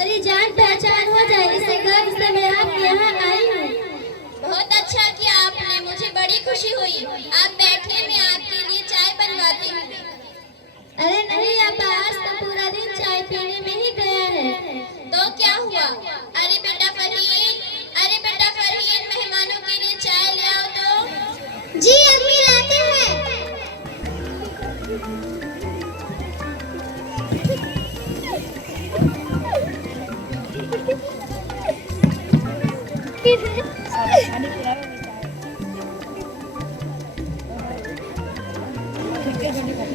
मेरी जान पहचान हो जाए इसे गर्व से मैं आपके यहाँ आई हूँ। बहुत अच्छा किया आपने, मुझे बड़ी खुशी हुई। आप बैठिए, मैं आपके लिए चाय बनवाती हूँ। अरे नहीं आपा, आज तो पूरा दिन चाय पीने में ही गया है। तो क्या हुआ? अरे बेटा फरहीन, मेहमानों के लिए चाय ले आओ तो। जी अम्मी, लाते हैं।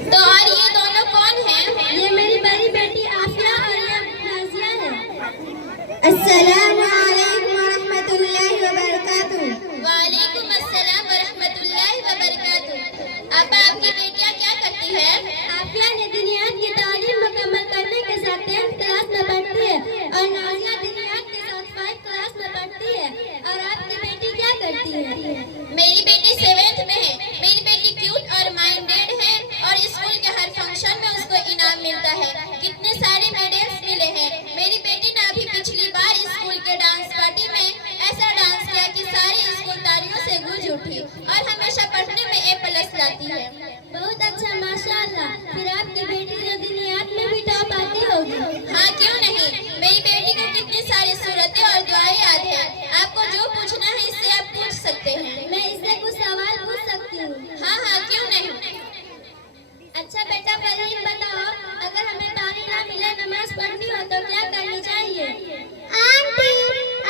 तो और ये दोनों कौन हैं? ये मेरी बड़ी बेटी आफिया और ये नाजिया है। अस्सलाम वालेकुम रहमतुल्लाहि व बरकातुहू। वालेकुम अस्सलाम व रहमतुल्लाहि व बरकातुहू। आपकी बेटियां क्या करती है? आफिया ने दुनियात की तालीम मुकम्मल करने के साथ 10th क्लास में पढ़ती है और नाजिया दुनियात के साथ 5th क्लास में पढ़ती है। और आपकी बेटी क्या करती है? मेरी बेटी 7th में है। मेरी बेटी क्यूट और माइंडेड है और स्कूल के हर फंक्शन में उसको इनाम मिलता है। कितने सारे मेडल्स मिले हैं। मेरी बेटी ने अभी पिछली बार स्कूल के डांस पार्टी में ऐसा डांस किया कि सारी स्कूल तालियों से गूंज उठी और हमेशा पढ़ने में A+ लाती है। बहुत अच्छा, माशाअल्लाह। फिर आपकी बेटी तो दुनियात में भी टॉप आती होगी। हाँ, क्यों नहीं। मेरी बेटी को कितनी सारी सूरतें और दुआएं याद है। आपको जो पूछना है इससे आप पूछ सकते हैं। मैं इससे कुछ सवाल पूछ सकती हूँ? हाँ, क्यों नहीं। अच्छा बेटा फरहीन, बताओ, अगर हमें पानी ना मिले, नमाज पढ़नी हो तो क्या करनी चाहिए? आंटी,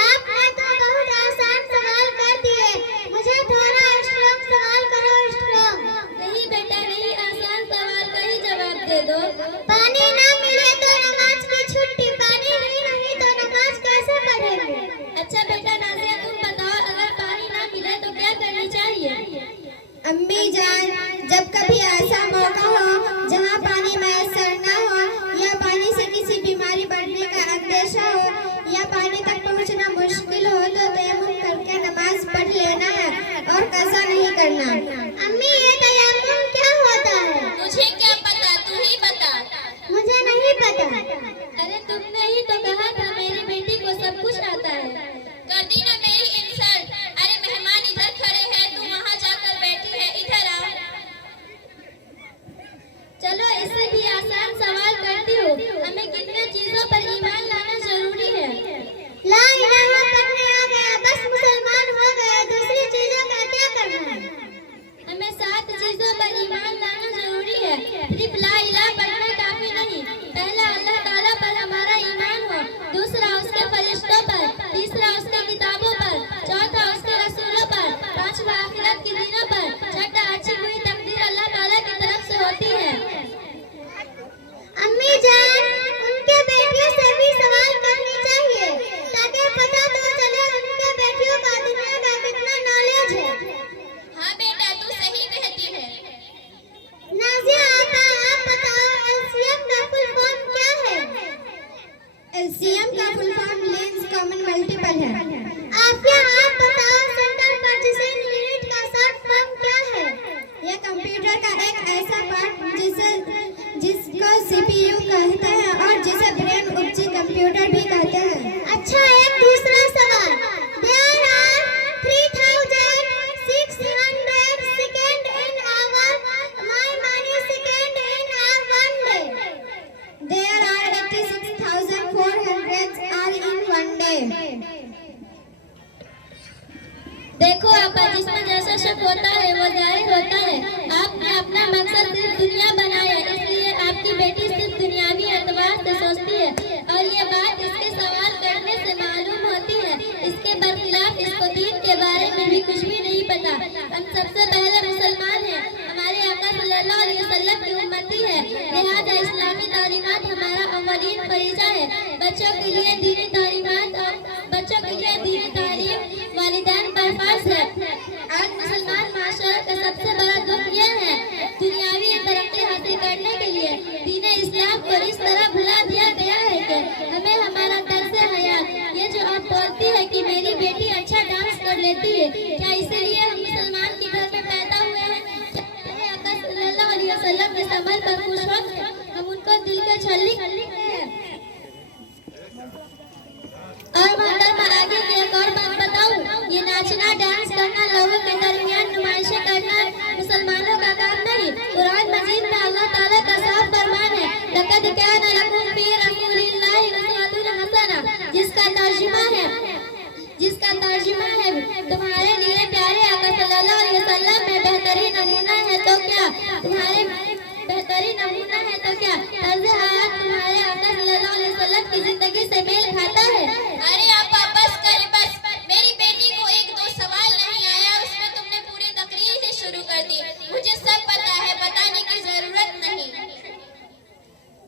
आपने तो बहुत आसान सवाल कर दिए। मुझे थोड़ा स्ट्रॉन्ग सवाल करो, स्ट्रॉन्ग। नहीं बेटा नहीं, आसान सवाल का ही जवाब दे दो। पानी ना मिले तो नमाज की छुट्टी, पानी ही नहीं तो नमाज कैसे पढ़ेंगे? अच्छा बेटा नाजिया, तुम बताओ, अगर पानी ना मिले तो क्या करनी चाहिए? अम्मी जान, जब कभी ऐसा मौका हो जहां पानी मैसर न हो या पानी से किसी बीमारी बढ़ने का अंदेशा हो या पानी तक पहुंचना मुश्किल हो तो तयम्मुम करके नमाज पढ़ लेना है और कज़ा नहीं करना। अम्मी, ये तयम्मुम क्या होता है? मुझे क्या पता, तू ही बता। मुझे नहीं पता। अरे तुमने ही तो कहा था मेरी बेटी को सब कुछ आता है। कर दी ना मेरी इंसल्ट। अरे मेहमान इधर खड़े हैं, तू वहाँ जाकर बैठी है, इधर आओ। चलो इससे भी आसान सवाल करती हूँ। हमें कितने चीजों पर ईमान लाना जरूरी है? ला इलाहा पढ़ने आ गया, बस मुसलमान हो गए, दूसरी चीजों का क्या करना है? हमें 7 चीजों पर ईमान लाना जरूरी है। सिर्फ ला इलाहा पढ़ना काफी नहीं। पहला अल्लाह ताला पर हमारा ईमान हो, दूसरा उसके फरिश्तों पर, तीसरा उसके किताबों पर, चौथा उसके रसूलों पर, पांचवा आखिरत के दिनों पर, छठा अच्छी बुरी तकदीर अल्लाह ताला की तरफ से होती है। अम्मी जान, उनके बेटियों से भी सवाल करनी चाहिए ताकि पता तो चले उनके बेटियों का दुनिया का कितना नॉलेज है। हाँ बेटा, तू सही कहती है। नाजिया आपा, आप बताओ, LCM का फुल फॉर्म क्या है? LCM का full form lens common multiple है। आफिया, आप बताओ, सेंट्रल प्रोसेसिंग यूनिट का शॉर्ट फॉर्म क्या है? यह कंप्यूटर का एक ऐसा पार्ट जिसको CPU कहते हैं और जिसे ब्रेन उपजी कंप्यूटर भी कहते हैं। अच्छा, एक दूसरा सवाल। There are 3600 seconds in hour. My many seconds in one day? There are 86,400 are in one day. देखो आपा, जिसमें जैसा शक होता है वो जाहिर होता है। आपने अपना मकसद सिर्फ दुनिया बनाया, इसलिए आपकी बेटी सिर्फ दुनियावी एतबार से सोचती है और ये बात इसके सवाल करने से मालूम होती है। इसके बरखिलाफ इसको दीन के बारे में भी कुछ भी नहीं पता। हम सबसे पहले मुसलमान हैं, हमारे आका सल्लल्लाहु अलैहि वसल्लम की उम्मती है, लिहाजा इस्लामी तालीमात हमारा अव्वलीन फरीज़ा है। बच्चों के लिए दीनी तालीमात और बच्चों के लिए दीनी तालीम वालिदैन पर फर्ज है। आज मुसलमान माशरे का सबसे बड़ा दुख यह है, दुनियावी तरक्की हासिल करने के लिए दीन इस्लाम को इस तरह भुला दिया गया है कि हमें हमारा दर्स हया, ये जो आप बोलती है कि मेरी बेटी अच्छा डांस कर लेती है, क्या इसीलिए हम मुसलमान के घर में पैदा हुए हैं? आका सल्लल्लाहु अलैहि वसल्लम के समर पर खुश हो, हम उनको दिल के छल्ली जिसका तर्जुमा है तुम्हारे लिए प्यारे आका सल्लल्लाहु अलैहि वसल्लम में बेहतरीन नमूना है तो क्या तर्ज हयात तुम्हारे आका सल्लल्लाहु अलैहि वसल्लम की जिंदगी से मेल खाता है। अरे आपा बस करें बस। मेरी बेटी को एक दो सवाल नहीं आया, उसमें तुमने पूरी तकरीर ही शुरू कर दी। मुझे सब पता है, बताने की जरूरत नहीं।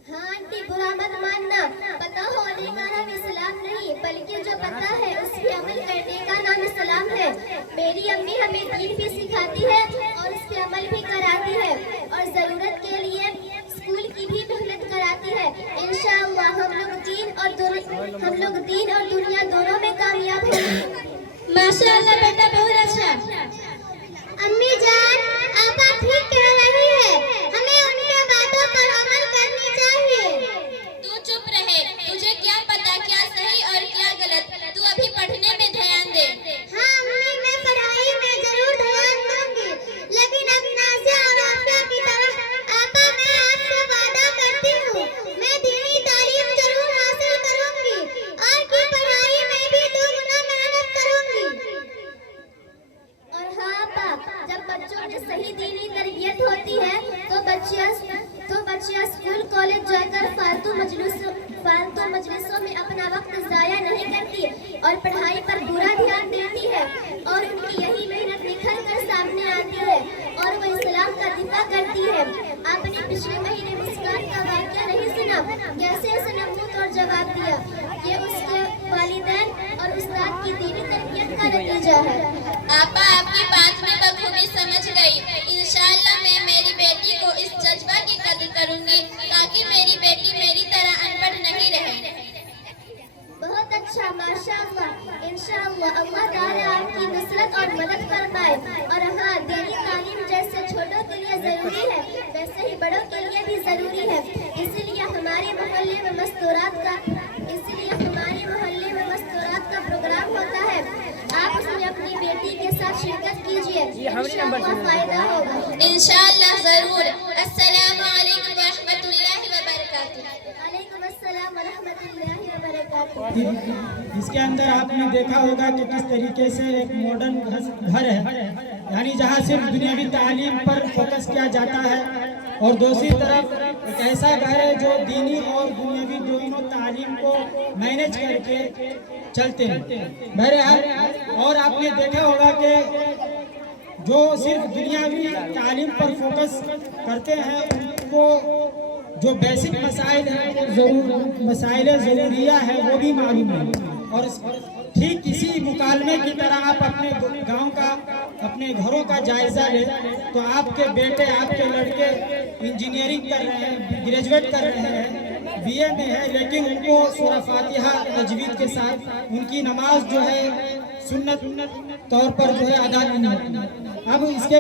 हाँ आंटी, बुरा मत मानना। पता होने का नाम इस्लाम नहीं, बल्कि जो पता है उस पे अमल करने का नाम इस्लाम है। मेरी अम्मी हमें दीन भी सिखाती है और उस पे अमल भी कराती है और जरूरत के लिए स्कूल की भी मेहनत कराती है। इंशाअल्लाह हम लोग दीन और दुनिया दोनों में कामयाब होंगे। माशाअल्लाह बेटा, बहुत अच्छा। अम्मी जान, आपा ठीक कह रही है, हमें उनके बातों पर अमल करनी चाहिए। तू चुप रहे, तुझे क्या पता क्या सही और क्या गलत। तू अभी पढ़ने में ध्यान दे। हाँ अम्मी, मैं पढ़ाई में जरूर ध्यान दूंगी, लेकिन अब नाज़िया और आफिया की तरह आपा मैं आपसे वादा करती हूँ, मैं दीनी तालीम जरूर हासिल करूंगी और की पढ़ाई में भी दुगना मेहनत करूंगी। और हाँ आपा, जब बच्चों में सही दीनी तरबियत होती है तो बच्चियाँ स्कूल कॉलेज जाकर फालतू मजलिसों में अपना वक्त जाया नहीं करती और पढ़ाई पर पूरा ध्यान देती है और उनकी यही मेहनत निखर कर सामने आती है और वो इस्लाम का दिफा करती है। आपने पिछले महीने मुस्कान का वाक़या नहीं सुना, कैसे उसने मुंह तोड़ जवाब दिया। ये उसके वालिदैन और उस्ताद की दीनी तरबियत का नतीजा है। आपा आपकी बात में बखूबी समझ गई। इंशाअल्लाह मैं मेरी बेटी को इस जज्बा की कदर करूंगी ताकि मेरी बेटी मेरी तरह अनपढ़ नहीं रहे। बहुत अच्छा, माशाअल्लाह। इंशाअल्लाह अल्लाह ताला आपकी नुसरत और मदद फरमाए। और हाँ, दीनी तालीम जैसे छोटों के लिए जरूरी है वैसे ही बड़ों के लिए भी जरूरी है। इसीलिए हमारे मोहल्ले में मस्तूरात का प्रोग्राम होता है। आप उसमें अपनी बेटी के साथ शिरकत कीजिए, इंशाअल्लाह फायदा होगा। इंशाअल्लाह जरूर। अस्सलामु अलैकुम व रहमतुल्लाहि व बरकातुहू। वालेकुम अस्सलाम व रहमतुल्लाहि व बरकातुहू। इसके अंदर आपने देखा होगा कि किस तरीके से एक मॉडर्न घर है, यानी जहाँ सिर्फ दुनियावी तालीम पर फोकस किया जाता है और दूसरी तरफ एक ऐसा घर है जो दीनी और दुनियावी दोनों तालीम को मैनेज करके चलते हैं। बहरहाल, और आपने देखा होगा कि जो सिर्फ दुनियावी तालीम पर फोकस करते हैं उनको जो बेसिक मसाइल हैं, मसाइल ज़रूरिया है वो भी मालूम है। और ठीक इसी मुकालमे की तरह आप अपने गांव का, अपने घरों का जायज़ा ले तो आपके बेटे, आपके लड़के इंजीनियरिंग कर रहे हैं, ग्रेजुएट कर रहे हैं, बीए में है, लेकिन उनको सूरह फातिहा तजवीद के साथ उनकी नमाज जो है सुन्नत तौर पर जो है अदा नहीं होती। अब इसके